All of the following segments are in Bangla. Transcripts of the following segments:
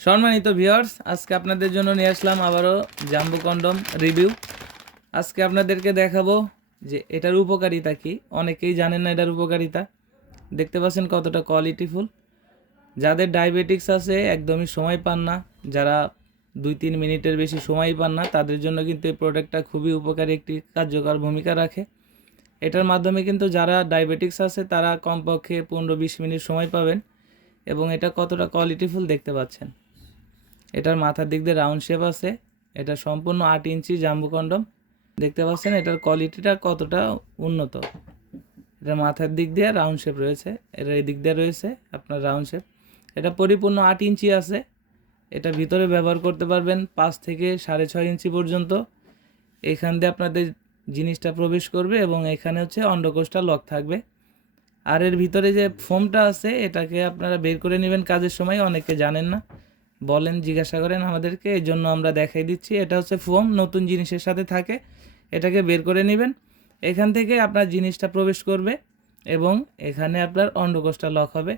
সম্মানিত ভিউয়ার্স, আজকে আপনাদের জন্য নিয়ে আসলাম আবারও জাম্বো কন্ডম রিভিউ। আজকে আপনাদেরকে দেখাবো যে এটার উপকারিতা কি। অনেকেই জানেন না এটার উপকারিতা। দেখতে পাচ্ছেন কতটা কোয়ালিটিফুল। যাদের ডায়াবেটিক্স আছে, একদমই সময় পান না, যারা 2-3 মিনিটের বেশি সময় পান না, তাদের জন্য কিন্তু এই প্রোডাক্টটা খুবই উপকারী একটি কার্যকর ভূমিকা রাখে। এটার মাধ্যমে কিন্তু যারা ডায়াবেটিক্স আছে তারা কমপক্ষে 15-20 মিনিট সময় পাবেন। এবং এটা কতটা কোয়ালিটিফুল দেখতে পাচ্ছেন। এটার মাথার দিক দিয়ে রাউন্ড শেপ আছে। এটা সম্পূর্ণ 8 ইঞ্চি জাম্বো কন্ডম। দেখতে পাচ্ছেন এটার কোয়ালিটিটা কতটা উন্নত। এটার মাথার দিক দিয়ে রাউন্ড শেপ রয়েছে, এটার এই দিক দিয়ে রয়েছে আপনার রাউন্ড শেপ। এটা পরিপূর্ণ 8 ইঞ্চি আছে। এটা ভিতরে ব্যবহার করতে পারবেন 5 থেকে 6.5 ইঞ্চি পর্যন্ত। এখান দিয়ে আপনাদের জিনিসটা প্রবেশ করবে এবং এখানে হচ্ছে অন্ডকোষটা লক থাকবে। আর এর ভিতরে যে ফোমটা আছে এটাকে আপনারা বের করে নেবেন কাজের সময়। অনেকে জানেন না, বলেন, জিজ্ঞাসা করেন আমাদেরকে, এই জন্য আমরা দেখাই দিচ্ছি। এটা হচ্ছে ফোম, নতুন জিনিসের সাথে থাকে। এটাকে বের করে নেবেন, এখান থেকে আপনার জিনিসটা প্রবেশ করবে এবং এখানে আপনার অন্ডকোষটা লক হবে।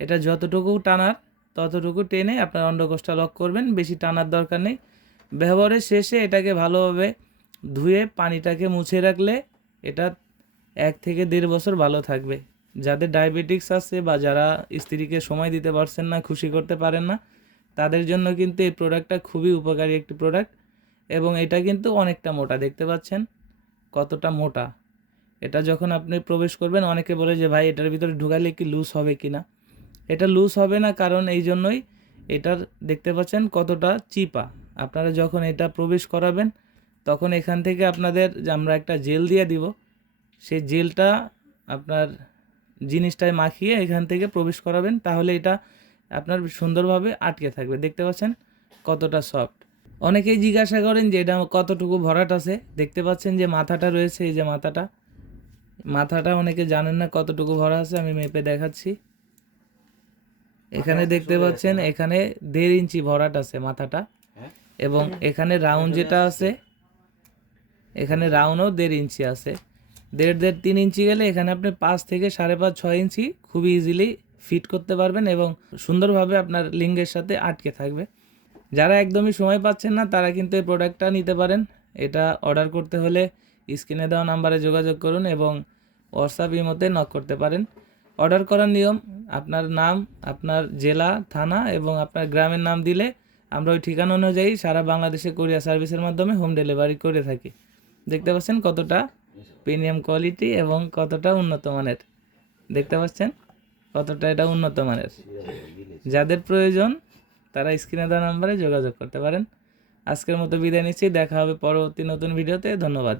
এটা যতটুকু টানার ততটুকু টেনে আপনার অন্ডকোষটা লক করবেন, বেশি টানার দরকার নেই। ব্যবহারের শেষে এটাকে ভালোভাবে ধুয়ে পানিটাকে মুছে রাখলে এটা 1 থেকে 1.5 বছর ভালো থাকবে। যাদের ডায়াবেটিক্স আছে বা যারা স্ত্রীকে সময় দিতে পারছেন না, খুশি করতে পারেন না, তাদের জন্য কিন্তু এই প্রোডাক্টটা খুবই উপকারী একটি প্রোডাক্ট। এবং এটা কিন্তু অনেকটা মোটা, দেখতে পাচ্ছেন কতটা মোটা। এটা যখন আপনি প্রবেশ করবেন, অনেকে বলে যে ভাই এটার ভিতরে ঢুকালে কি লুজ হবে কি না। এটা লুজ হবে না, কারণ এই জন্যই এটার দেখতে পাচ্ছেন কতটা চিপা। আপনারা যখন এটা প্রবেশ করাবেন তখন এখান থেকে আপনাদের আমরা একটা জেল দিয়ে দিব। সেই জেলটা আপনার জিনিসটায় মাখিয়ে এখান থেকে প্রবেশ করাবেন, তাহলে এটা আপনার সুন্দরভাবে আটকে থাকবে। দেখতে পাচ্ছেন কতটা সফট। অনেকেই জিজ্ঞাসা করেন যে এটা কতটুকু ভরাট আছে। দেখতে পাচ্ছেন যে মাথাটা রয়েছে, এই যে মাথাটা অনেকে জানেন না কতটুকু ভরা আছে। আমি মেপে দেখাচ্ছি। এখানে দেখতে পাচ্ছেন এখানে 1.5 ইঞ্চি ভরাট আছে মাথাটা। এবং এখানে রাউন্ড যেটা আছে, এখানে রাউন্ডও 1.5 ইঞ্চি আছে। 1.5-3 ইঞ্চি গেলে এখানে আপনি 5 থেকে 5.5-6 ইঞ্চি খুবই ইজিলি ফিট করতে পারবেন এবং সুন্দরভাবে আপনার লিঙ্গের সাথে আটকে থাকবে। যারা একদমই সময় পাচ্ছেন না তারা কিন্তু এই প্রোডাক্টটা নিতে পারেন। এটা অর্ডার করতে হলে স্ক্রিনে দেওয়া নাম্বারে যোগাযোগ করুন এবং হোয়াটসঅ্যাপ ইমোতে নক করতে পারেন। অর্ডার করার নিয়ম, আপনার নাম, আপনার জেলা, থানা এবং আপনার গ্রামের নাম দিলে আমরা ওই ঠিকানা অনুযায়ী সারা বাংলাদেশে কুরিয়ার সার্ভিসের মাধ্যমে হোম ডেলিভারি করে থাকি। দেখতে পাচ্ছেন কতটা প্রিমিয়াম কোয়ালিটি এবং কতটা উন্নত মানের। দেখতে পাচ্ছেন কতটা এটা উন্নত মানের। যাদের প্রয়োজন তারা স্ক্রিনে দেওয়া নাম্বারে যোগাযোগ করতে পারেন। আজকের মতো বিদায় নিচ্ছি, দেখা হবে পরবর্তী নতুন ভিডিওতে। ধন্যবাদ।